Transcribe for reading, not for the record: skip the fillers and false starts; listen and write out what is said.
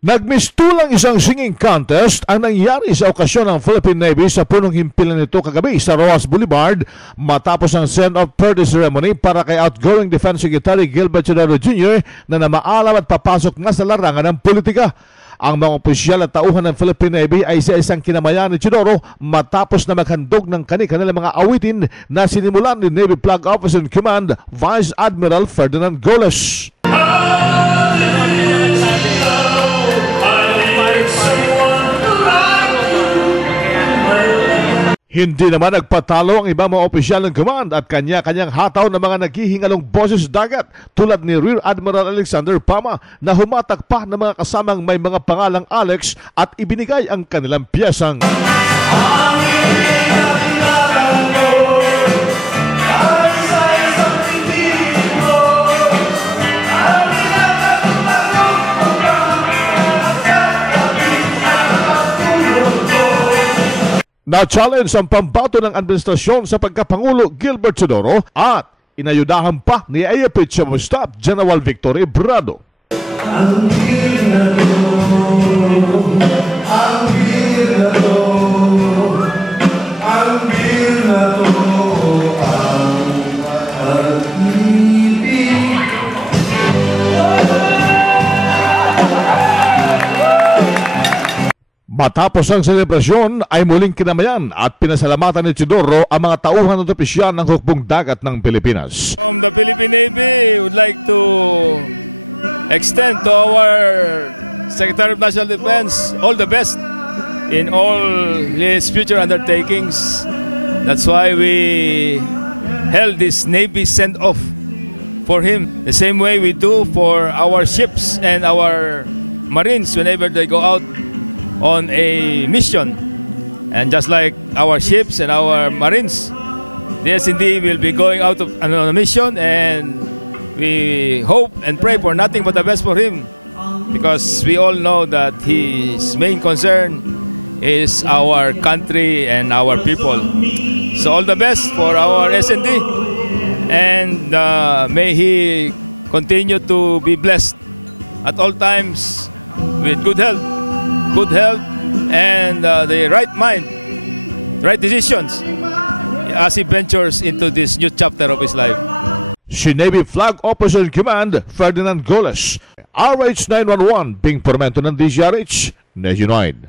Nagmistulang isang singing contest ang nangyari sa okasyon ng Philippine Navy sa punong himpilan nito kagabi sa Roas Boulevard matapos ang send-off party ceremony para kay outgoing Defense Secretary Gilbert Chodoro Jr. na namaalam at papasok nga sa larangan ng politika. Ang mga opisyal at tauhan ng Philippine Navy ay sa isang kinamayan ni Chodoro matapos na maghandog ng kanilang mga awitin na sinimulan ni Navy Flag Officer in Command Vice Admiral Ferdinand Goles. Hindi naman nagpatalo ang ibang mga opisyal ng command at kanya-kanyang hataw ng mga naghihingalong boses dagat tulad ni Rear Admiral Alexander Pama na humatak pa ng mga kasamang may mga pangalang Alex at ibinigay ang kanilang piyesang na-challenge ang pambato ng administrasyon sa pagkapangulo Gilbert Chodoro at inayudahan pa ni AFP Chief of Staff General Victor Ebrado. Matapos ang selebrasyon ay muling kinamayan at pinasalamatan ni Chodoro ang mga tauhan at opisyal ng hukbong dagat ng Pilipinas. From the Philippine Navy, we would like to extend to our Secretary of National Defense all the best in all his future undertakings. That's why we held this Navy send-off for him, the same way we do for our ships and our Marines whenever they go out on a mission. And just like our ships and our Marines, the S&D will be going out on a mission, and we hope and pray for nothing but the best for him, because we all know that his main concern is our country and our people. So all the best for our S&D, and may he continue to be blessed at all times with good health and the right mind, right decisions as he ventures into this new chapter of his life. Si Navy Flag Officer in Command Ferdinand Goles, RH 911, Ping Pormento ng DZRH Nationwide.